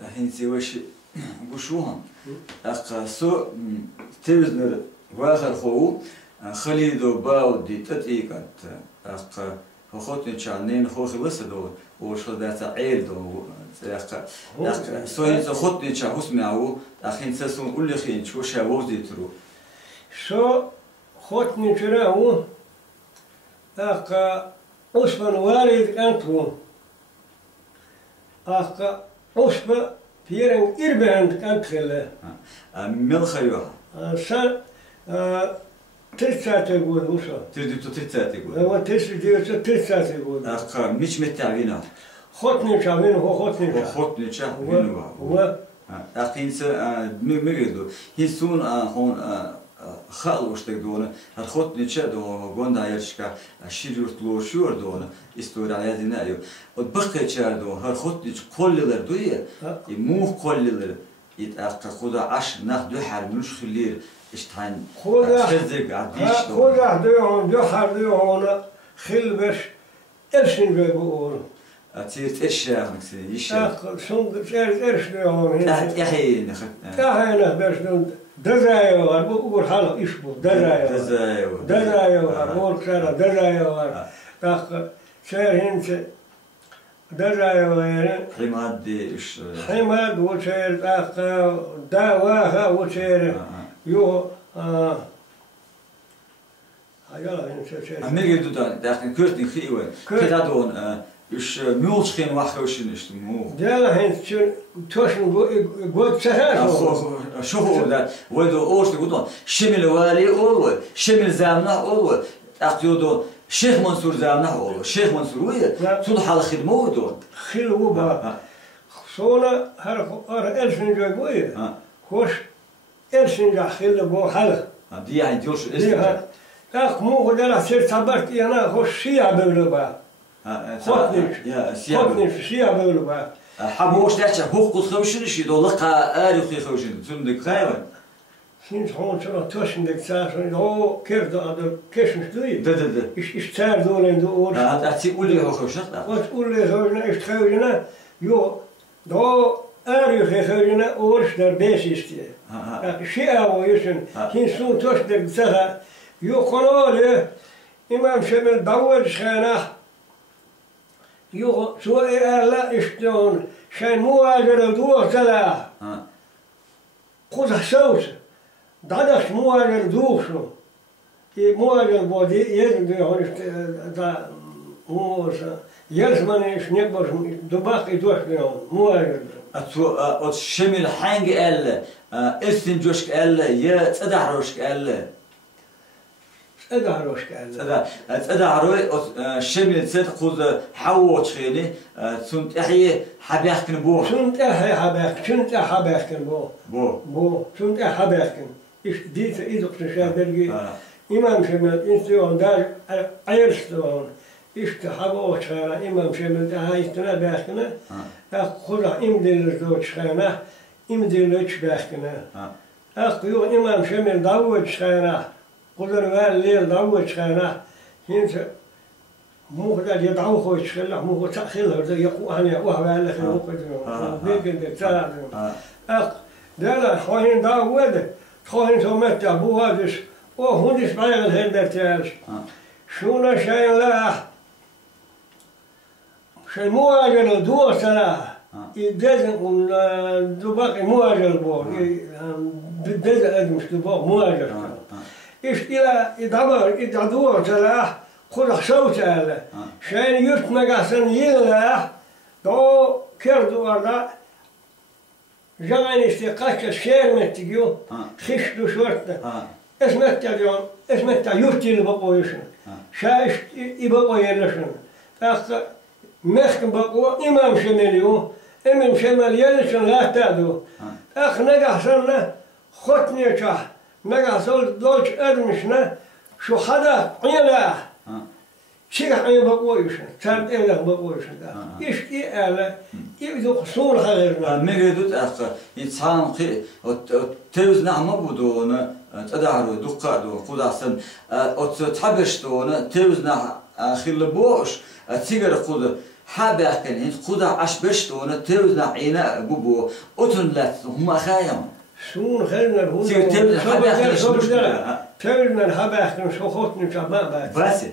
هنسي وش بشوهم سو تبزنر واخر خو خليدو باودي تتيكت خطني شانين خو خلصدو وش هذا عيل دو سو هنسي خطني شا هسمعو أخين سسون كل خين شو شاوزي ترو سو خطني شراو أصبن والد أنتو أصبن فيرن إربعند أنتخله من خيوها سن تسعة يقول وصل تردو تسعة يقول هو تسعة يقول مش متعبينه خطني شاوين هو خطني خطني شاوين هو أخين س نمريدو هيسون هون خالوش تقدونه هالخطني شا دو قندا يرشكا شيريوت لوشور دونه استوريا دينايو وبقى شا دو هالخطني كللر دويه مو كللر يتأقى خدا عش ناخدو حرمش خلير اشتهن خزق عديش خدا دو حردو خلبش إرشن بيقول أتيت إيش يا مكسي إيش شون إرش دو يحيي تحينا بس دزايو أقول حاله إيشبو دزايو أقول كذا دزايو شير هنس دزايو يعني حماد إيش حماد وشير دواها وشير يو هيا هنس شير أمريكا دودا لكن كرتني خيوة كذا دون إيش ميولش خين واحد وشين إيش تمو ده هنس شو توشن قد سهل شو هو ده ودو أوش تقولون شمل والي أول شمل زامنه أول أقيدو شيخ منصور زامنه أول شيخ منصور ويا صلح على خدمه ودون خلوا با صونا هر إلشن جاوية خوش إلشن جا خل بو حلق دي يعني ديوش إسمه مو هذا سير صبرت أنا خوش شيا بقولوا خطنيش شيا بقولوا حبوش تاعش حقوق الخمسين يدو لقى آريخي خمسين تندك خايفا سين هون شو توشن دك ساعة هو كيف ده كيش مشتوي ده إيش تعرف دولين دول أتي قولي هو خمسة وتقول لي خمسة إيش خمسة يو ده آريخي خمسة أورش در بيسيستي شيء أو يسون سين سون توش دك ساعة يو خلاله إمام شمل دول شخانه يو سوى لا إشتون شان مواجر دوه تلا خذ حسوس دادش مواجر دوشو مواجر بودي يزن هون دا موسى يرسمن إيش نكبر دباقي دوش بيهم مواجر أت شمل حنج أل استنجوشك أل يا تدحروشك أل أدهروش كأنه أدهروي شمل سد خذ حوّت خيني سنت أحيي حبيخكن بو سنت أحيي حبيخكن بو سنت أحيي حبيخكن إيش ديت إيدك تشاف بلقي إمام شمل إنسان دار عيرستون إيش تحبوش خينا إمام شمل هايستنا بيخكنا خذ إمدل زوج خينا إمدل بيخكنا أخيو إمام شمل داود خينا قدر والليل دعوة شخنا هنس مو هذا يدعو خوي شخلا مو تأخير هذا يقوى هني وهو على خير وقدر بيجن دكتور ده خوين دعوة خوين سمعت أبو هذا هندش بعير الهندر تاعش شونا شيء لا شيء مو أجل دوا سلا يدزن دباق مو أجل بو يدزن مش دباق مو أجل إيش إلى يدعوا تلاه خذ صوت على شان يرت مقاسن يلا دو كردو على جان استقاك الشير متجيو خش دو شورتنا اسمك تجون اسمك يرتي البقويشن شايش يبقوا يلشن أخ مخك بقوا إمام شماليو إمام شمال يلشن لا تادو أخ نقاسن خطني شاه نقصل دوش أدمشنا شو حدا عيلا شيء عين بقويشن تام إله بقويشن إيش إله يبدو خصول خيرنا مجدود أخ إنسان قي تلوز نعم بدون تدعرو دقة دو قداسن أو تحبش دون تلوز نع خيل بوش تيجر قد حابة كان هند خدا عش بشتون توزنا عينا بوبو أتنلت هم خايم شون خيرنا هون توزنا حابة توزنا الحابة كان شو خطني شباب بس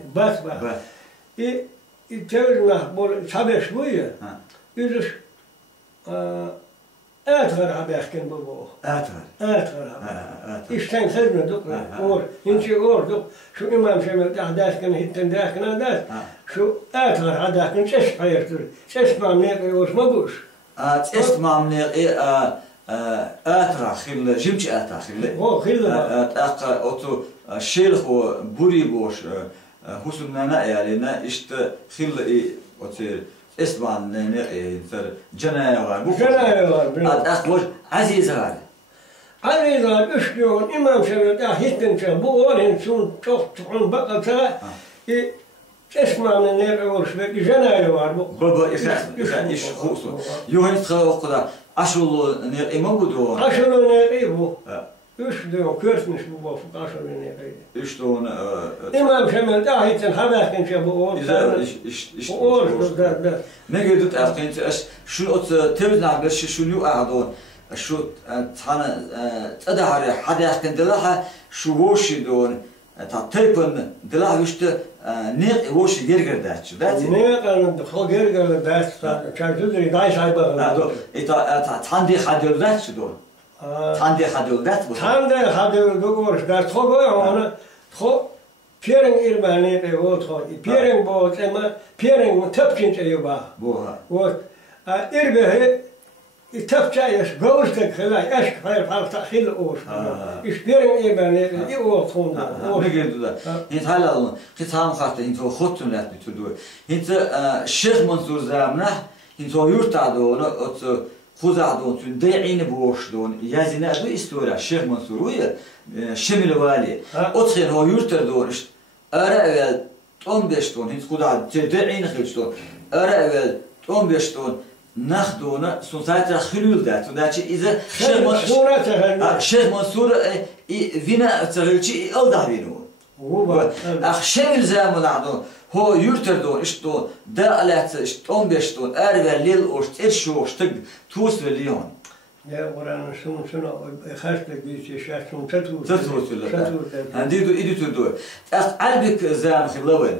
توزنا بول حابة شوية يجوش آتغر حابة كان بوبو آتغر إشتين خيرنا دكنا أور إنشي أور دك شو إمام شمال أحداث كان هيتن داخل أحداث شو آتغر حدا كان شش حيرتر شش ما منيق يوش ما بوش اسمع منيق آترا خيل جمتي آترا خيل خيل أق أتو شيخ وبوري بوش حسنا نأيا لنا إشت خيل أتير اسمع منيق تر جناية أق وش عزيز غالي عزيز غالي إشتون إمام شمال هيتن شمال بوارين شون تحون بقى ترى اسمع من نير شبك جناية واربو بابا إيش خوصو يوهن تخلق قدا عشلو نير إمام بدو عشلو نير إيبو إيش دون كرسنش بابا فوق عشلو نير إيش دون إمام شمال هيتن حباكن شابو إيش نجد تأكيد إيش شو تبدأ بس شو نيو أعدون شو تحنا تدهر حدا يحكي دلها شو وش دون تطيبن دلها وشت نيق وش جرجر داتش داتي نيق أنا خو جرجر داتش كان تدري دايش هايبر إذا تاندي خدول داتش دون تاندي خدول دات تاندي خدول دوغورش دات خو أنا خو بيرن إيرماني بيوت خو بيرن بوت أما بيرن تبكين تيوبا بوها وات إيربه تبكيش جوزتك خلاص إيش خير فالك تأخير أوش إيش بيرن إيرماني إيوه خون نجد ده هنت هلا ختام خاطر هنت خطون لا بتدور هنت الشيخ منصور زامنه هنت يورت عدون أت خذ عدون تندعين بوش دون يازنا دو استورا الشيخ منصور ويا شمل والي أتخيل هو يورت دون أرى 15 دون هنت خذ عد تندعين خلش دون أرى 15 دون نخدونه سنتايتر خلول ده تداشي إذا شيخ منصور فينا تغلشي ألده بينو أخشمل زمان عدو هو يرتردون إشتون دالات إشتون بيشتون أربع ليل أشت إرشو أشتق توس بالليون يا ورانا شنو خاشتك بيجي شاش شنو تتوت عندي إيدي تدور قلبك زام خلوين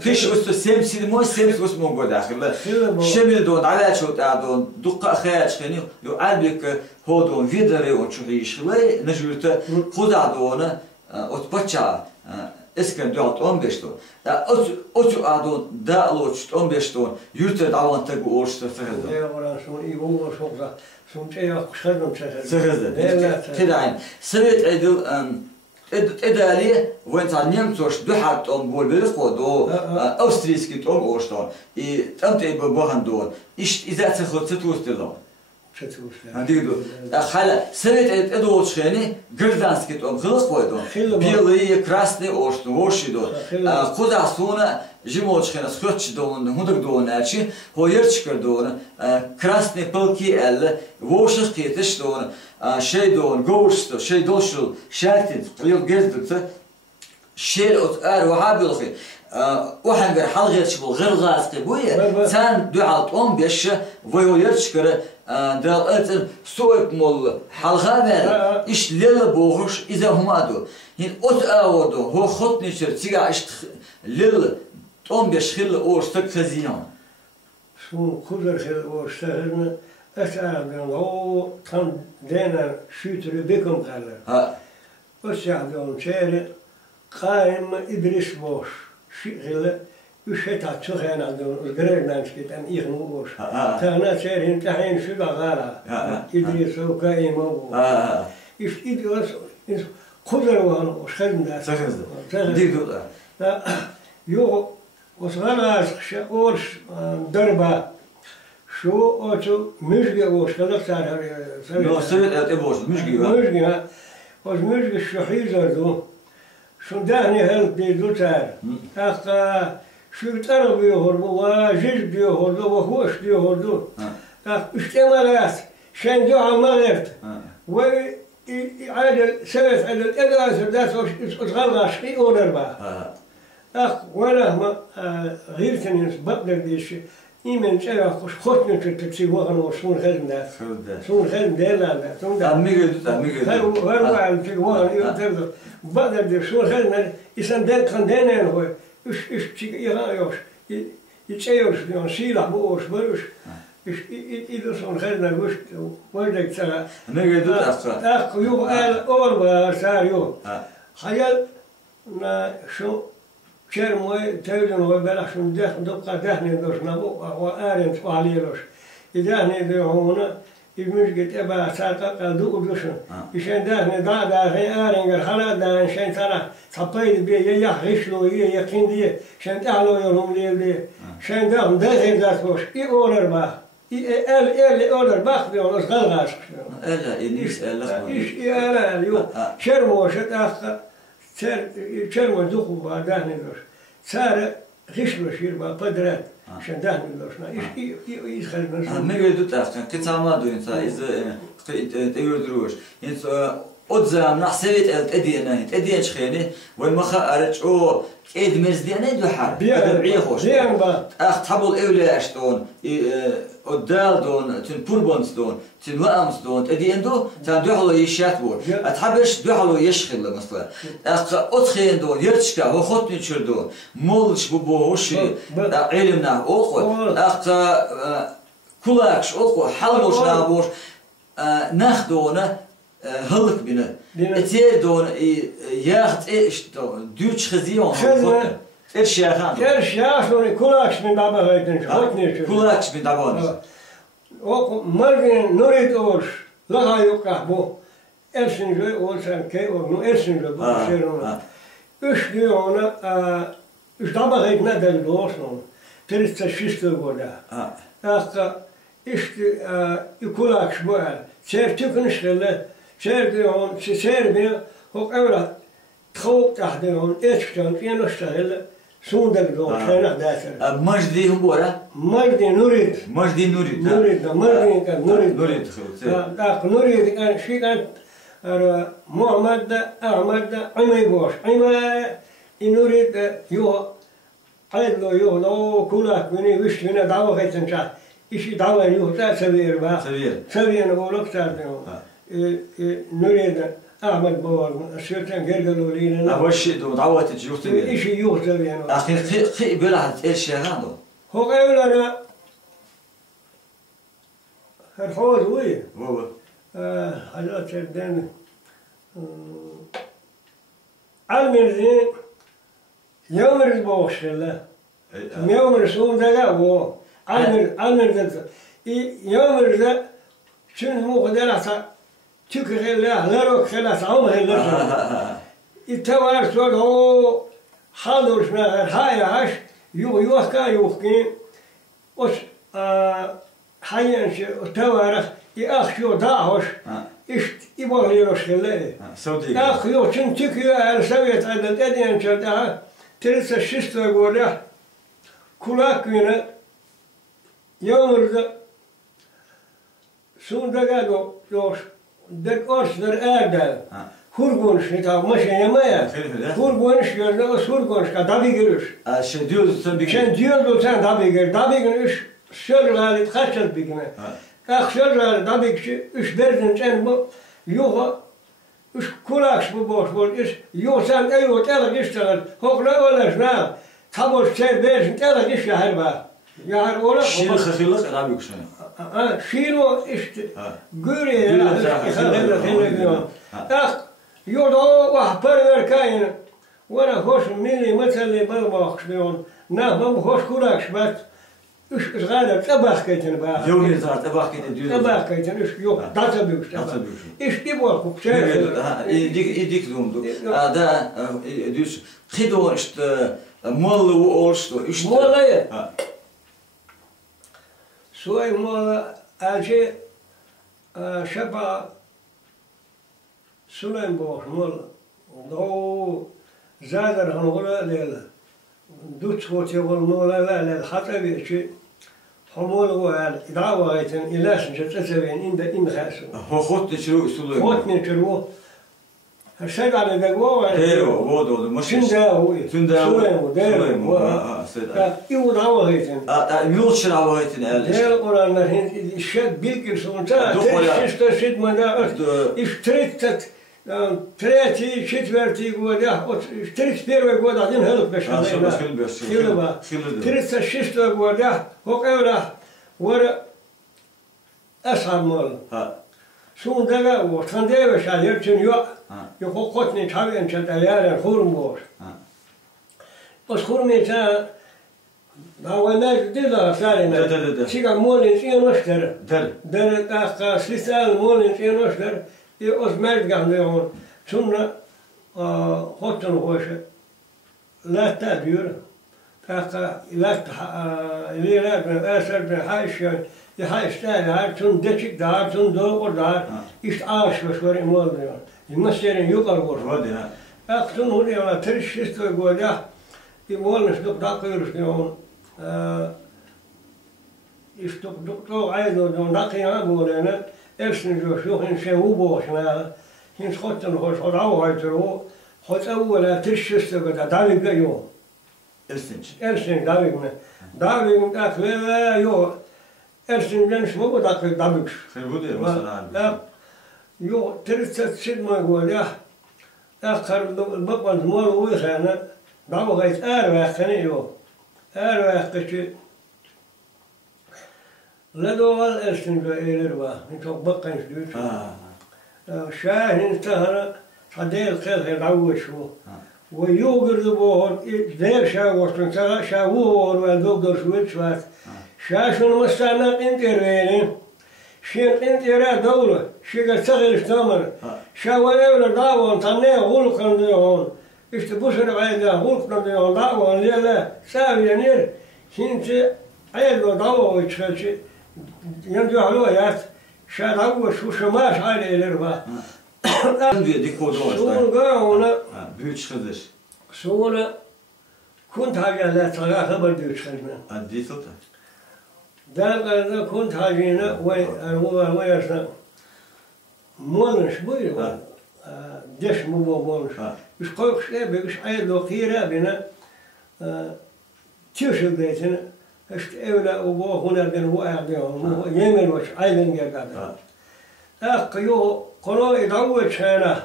فيش أستو سيمسي مو سيمس وس موجود داخل شمل دون على شو تعدون دقة خيال شخني يو قلبك هو دون فيدري وتشوفيش خلي نجولته خد عدونه أتبتشا اسكن دوت 15 دون أتو عدون دالوش 15 دون يرتد عوان تجو أورش تفهم يا ورانا شنو إيوه شو سمت أيه خدمة سهلة كده عين سبت عدل إدالي وانت نيمتوش دو حد بول بريقو دو أوستريسكي توم أورشتون تمت ببوهن دون إيش إذا تخد ستوست دون عندي دو خلا سبت إدول شخني جردانسكي توم خلص بويدون بيلي كراسني أورشتون وشي دون خود عصونا جمعت خنا سخرتش دون هندق دون أشي هو يرتشكر دون كراسني بلكي ال ووشخ كيتش دون شيء دون جوشتو شيء دوشل شاتين قليل جزدك شيء أر وحابلخي وحنجر حلقة شبل غير غاز قبوية سان دعاء بيش ويو يرتشكر دال أنت سويك مول حلقة بير إيش ليل بوخش إذا هما دو هن أودو هو خط نشر تيجا إيش ليل 15 خيل أورشتك خزيان شو خضر خيل أورشتك أسأل هو كان دينا شوتر بكم خلا وسألون شارع قائم إدريس بوش شغل وشتا تسخن عندهم الجرير نانسكت أم إيخن ووش تانا شارع تحين شو غارة إدريس هو قائم ووش إيش إدريس خضر وهنا وش خدنا سخن ديدو يو وصغار أورش دربة شو أتو مشجع أورش كذا صار لا سويت أتبوش مشجع وش مشجع الشحيزة دو شو دهني هل بيدو صار أخ شو ترى بيهرب وجيش بيهرب وهوش بيهرب أخ اشتمالات شن جوها مغرت و عادل سبت عدل إدراس ذات وش شيء أوربا أخ ولا ما غير كنيس بقدر بيش İmen çaya kuş kotne çıktık si vakan o sun xedmde. Sun xedmde derlerler. Ammi gördü. Var var ki vakan yöterdi. Badar de sun xedmde isen den kan denen koy. Üç çık ya yok. İçeyor şu silah bu oş barış. İdi sun xedmde var da çara. Ne gördü aksa. Yok el orba sar yok. Hayal na şu Çermoy tevlin oy belakşun dukka dehne doşna bu arent aliyeloş. İdehne de ona İbmiş git eba sarka kaldı uduşun. İşen dehne da arenger hala da şen sana sapaydı bir ya hışlo ya kindi şen tahlo yolum diye. Şen de dehne hoş. İ olur bak. El olur bak diyor os galgaş. İş el yok. Çermoy şet akka Çermoy duhu var dehne doş. Sare hışlo şirba padret. Şen dehne doşna. İş xelmez. Ne gördü tafkan kitama duyunsa iz teyurdruş. Yens odzam nahsebet ediyene ediyen çıkayını ve maha araç o edmez diyene duhar. Tabi'i hoş. Tabul evle açtın. O dal don, tün purbons don, tün vaams don. Ediyen do, tan duhalo yişat bu. Athabış duhalo yeşkhil mesela. Otxen don, yerçka, o xotni çurdu. Molş bu boşi. İlimna oku. Kulakş oku, halmoş naboş. Nah dona hılık bine. Eter don yaht işte düç xziyon. Erşahan. Erşahan kulakş min daba hayden. Xotni. Kulakş min daba. O margen norit oş. Laha yok bu. Ersince olsan ke onu ersince bu şey ona. Üç diyor ona üç daba hayden del olsun. Teriste şişte burada. Akka işte kulakş bu el. Çer tükünüşle çer diyor on çer bir o evlat tavuk tahdon eşkan yanıştahel Sundar do şena derser. Majdi humbora? Majdi Nurid. Majdi Nurid. Nurid, Majdi kan Nurid. Nurid. Da Nurid kan şikan Muhammed Ahmed Imay boş. Imay Nurid yo aylo yo no kulak beni viştine dava etsin ça. İşi dava yo ta seviyor ba. Seviyor oluk tardı. Nurid Ahmet babam, sırtın gergeloliğine. Avaşı do davet edici yoktu bir. İşi yoktu yani. Akı böyle erşahan do. Hok evlere her hoz uy. Baba. Hazretlerden almirzi yavmir boğuşturlar. Yavmir sonunda bu. Almirzi yavmirde çünkü bu kadar asa tükürler, lerok خلاص عمره التوار صار هو حاضر شناغر هاي عاش يوه كان يوخين وش حيان شو التوارخ يأخشو داعش إيش يبغى يروش خلاه أخيو شن تكيو على سويت على الأديان شدها ترس الشست يقوله كلاك وينا يوم رد سون دقادو يوش Der orslar erdel. Hurgonş ne ta maşenmaya. Hurgonş gözde o hurgonş ka dabi görüş. Şey diyoruz sen bir sen diyordu sen dabi gör. Dabi gün üç şöyle kaçır bir gün. Kah şöyle dabi ki üç verdin sen bu yok üç kulak bu boş boş iş. Yok sen ey o tel işler. Hokla olar na. Taboş şey versin tel iş ya her ba. Ya her ola. Şiir xıxılıq dabi kuşun. Şiiro işte görüyor ya. Yoda vahper verkayn. Wana hoş milli mesela balbaq şuyon. Na bam hoş kurak bat. Üç gada tabak kayten ba. Yok yazar tabak kayten diyor. Tabak kayten üç yok. Data büyük. İşte bu kukçe. İdik dumdu. Da düş xido işte mallı oluştu. İşte. Mallı. Suay mola alce şaba Sulaym boş mola. Do zagar hanola lel. Dut hote vol mola lel hatta bir şey hamol var idava eten ilaş jetseven in khasu. Hot neçru Sulaym. Hot neçru. Her şey de go var. Dero, vodo, maşin. Tunda. Tunda. Sulaym, dero. İvu da vakitsin. Yol çırağı vakitini elde. Değil olanlar işe bilgir sonuçta teşhiste sidmada iştirittet tretji, četvrti goda, od 31. goda, din help bešla. Hilba. 36. goda, hokevla, var ashab mol. Sun daga o tandeve şalir çün yok. Yok o kotni tabiyen çatayaren hurum bor. Os hurum ita davamaj dila sarina. Siga molin sienoşlar. Der ka sisal molin sienoşlar. Os mertgahne on. Sonra hotun hoşe. Latta diyor. Taka latta ileride eser bir hayşan. Hayşlar har tun deçik dar tun doğur dar. İşte ağaçmış var imol diyor. Mesleğin yukarı var. Hadi ha. Aktun oraya terşist ve goda. İmolun stok dakıyoruz diyor. İşte doktor aydo diyor. Dakıya bolene. Ersin diyor şu inşe u boşuna. Hins hotun hoş odav haytır o. Hot evvela terşist ve goda. Davig de yok. Ersin davig ne. Davig akvela yok. Ersin'den şubu da dabık. Sen bu diyor mesela. Yo, terset sidma goya. Akar babam mor uykhana. Davu gayet ervakani yo. Ervakçı. La doğal Ersin böyle var. Çok bakkan diyor. Şahin tahara hadel kal davu şu. Ve yogurdu bu der şavostun şavu ve doktor şuçvat. Şaşın mıstarnak interveni. Şin intera doğru. Şiga çağır tamam. Şavayevler davon tanne hulkan diyor. İşte bu sene ayda hulkan diyor. Davon lele saviyenir. Şimdi ayda davon çıkıyor. Yandı halı yat. Şadavu şu şamaş aileler var. Diyor dikodu var. Sonra ona büyük çıkılır. Sonra kunt haberler sana haber diyor çıkıyor. Adli sultan. Dağlarda kunt hacine ve yaşta molmuş buyur. Deş mu molmuş. İş koyuk şey bir iş ayet okuyra bina tüşü beytine işte evle o bu hunardan bu aydiyor. Yemen var aydan geldi. Akıyor konu idavu çana.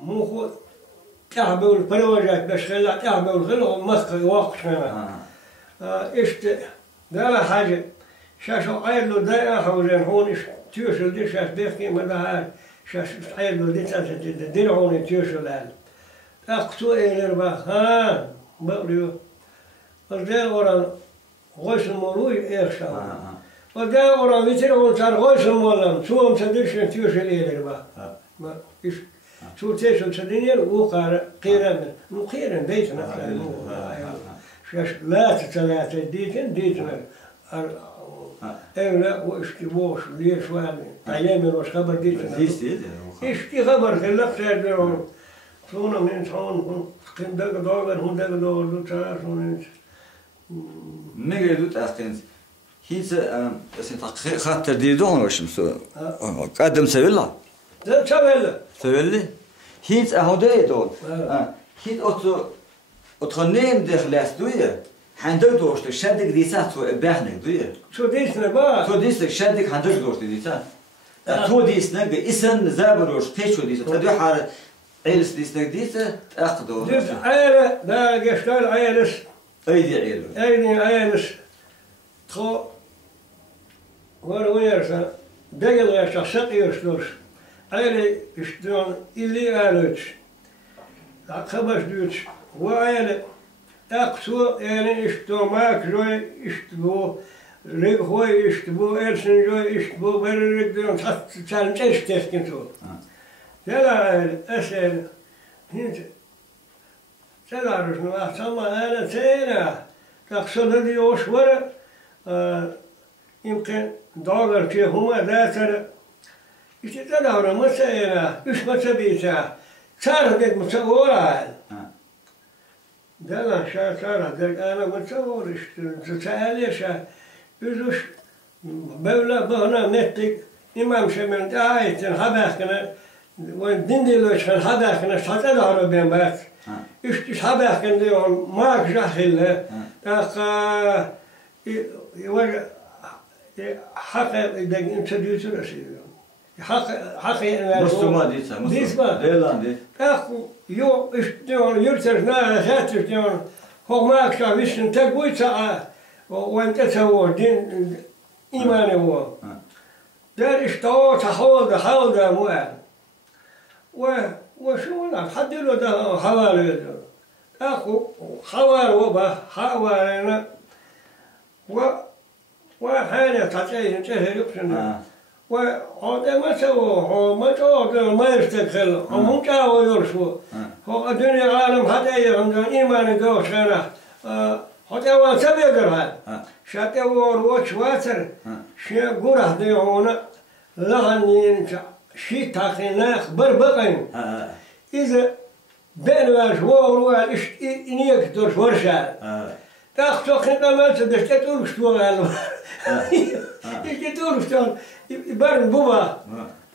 Muhu تعبوا البروجات بس خلا تعبوا الغلو مسك واقفنا işte ده حاجة شاشة عيلو ده أخوزن هون إيش تيوشل دي شاش بيحكي ما ده شاش عيلو دي تاسة دينعوني تيوشل هال أقصو إيلر بقى ها بقريو وده ورا غوش المولوي إيخشا وده ورا بيترعون صار غوش المولم سوهم تدرشن تيوشل إيلر بقى إيش شو تيشل تدينير وقار قيران مو قيران بيتنا شاش لا تتلاتة ديتنا أولا واشتبوش ليش واني تعيامر وش خبر ديتنا اشتي خبر خلق سيدنا صونا من صون كن دق دوغن هون دق دوغن دو تار صون نگه دوت اختنز هیچ اسم خاطر دیدون وشم سو قدم سویلا ده سویلا سویلی هیچ اهوده دون هیچ اتخنیم دخلت دویه هندک داشته شدک دیسات تو بهنک دویه شو دیسنه با تو دیست شدک هندک داشته دیسات تو دیسنه به اسم زبروش تیشو دیسه تدو حال عیلس دیسنه دیسه اقدو دیس عیله ده گشتال عیلس ایدی عیلو ایدی عیلس تو ویرسا دگل گشتا سقیرشلوش عیله اشتون ایلی آلوچ خبرش دوچ و عیله أقصو يعني إشتو ماك جوي إشتبو ريق هوي إشتبو إرسن جوي إشتبو بريق دون تسالم تشتيخ كنتو جلا أسأل هنت تدارشنو أحسما أنا تينا تقصد دي أشورة يمكن داغر كي هما ذاتر إشت تدارا مسألة إش مسأبيتا تاردك مسأورة دلنا شاكرا دك أنا متصور تسألي شا يزوش بولا بهنا نتك إمام شمن آية حباكنا ودين دلوش حباكنا شاكرا بين بات إيش هذا كنديون ما كجاهله تاق يوجه حق إذا أنت ديوتر شيء حق مسلمان ديسا ليلاندي تاق يو إيش ديون يرتجنا خاطر ديون هو ما كشافيش تقوي ساعة وأنت تسوي دين إيمانه هو دار اشتوى حول موال وشو لا حد له ده حوالي أخو حوالي وبا حوالينا وحاجة تعطيه تهرب يقصنا وهذا ما سوى ما يستقل ومن جاوا يرشوا هو الدنيا عالم هذا يهم إيمان جوش أنا هذا هو سبب هذا شاته وروش واتر شيء قرح ديونا لغنين شيء تاخينا خبر بقين إذا بين الجوار إيش إنيك تدور ورشة تاخذ خدمة ما تدش تقول شو قالوا إيش تقول شو يبرن بوما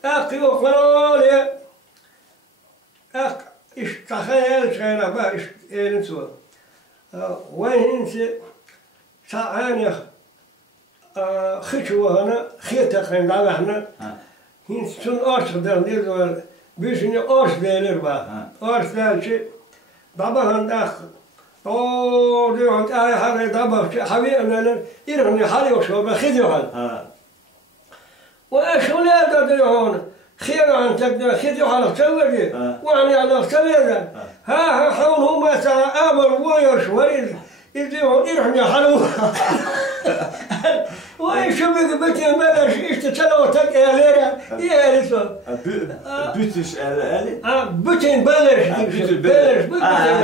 أخي وخلالي إيش تخيل شينا با إيش نسوا وين ساعاني خشوا هنا خيتة خين دعنا هين سن أرش دلني بيشني أرش دلير با أرش دلشي بابا هندخ أو ديوان أي حاجة دابا حبي أنا يرغني حالي وشو بخديوان وأشون هذا ديوان خير عن تقدر خديو على سوية وعني على سوية ها حول هم سا أمر ويش وريد يديوان يرغني حلو وإيش بيجي ماذا إيش تسلوا تك يا ليرة يا لسه بيتش آلي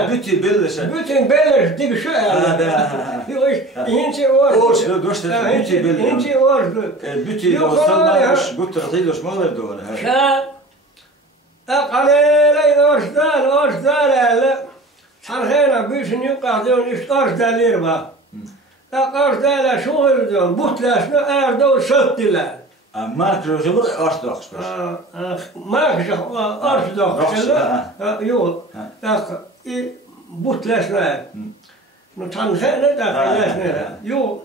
بيتين بلش بيتين بلش ديك شو هنشي أوش دوشت هنشي أوش بيتي وصلنا وش قلت رحيلوش ما ودون شا أقلي أرش دال صارخينا بيش نيقع دون إيش أرش دالير با أرش دال شو هردون بوتلاش أردو شتلا مارك روزبر أرثوذكس مارك أرثوذكس يو بوتلاش لا نتنخنا داخلاش يو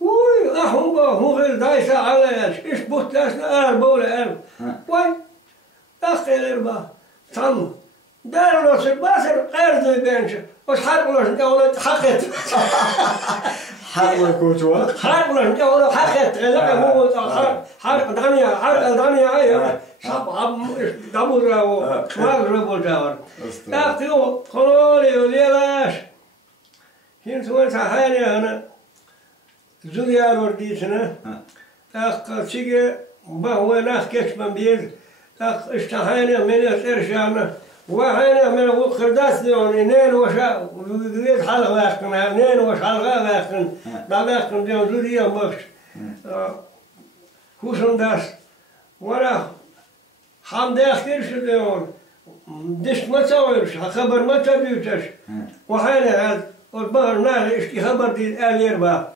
وي أهم هو غير دايسة على إيش بوتلاش أربولة وي أخي الأربعة تم دار نص باسر قرض بينش وش حرقلوش دولة حقت حرق كوتوا حرقلوش دولة حقت لا هو حرق دنيا أيه شاب دبورة وشمال ربول جاور أخيو خلولي وليلاش هين سويت حالي أنا زوجي أرورديسنا أخ شيء بهو ناس كش من بيد أخ اشتهينا من الإرشام وهنا من وخرداس ديون نين وشا ويد حلقة واقنا نين وش حلقة واقنا ما واقنا ديون زوديا مش خوشن داس ورا حمد أخير شو ديون دش ما تسويش خبر ما تبيوتش وهنا هذا والبهر نال اشتي خبر دي اليربا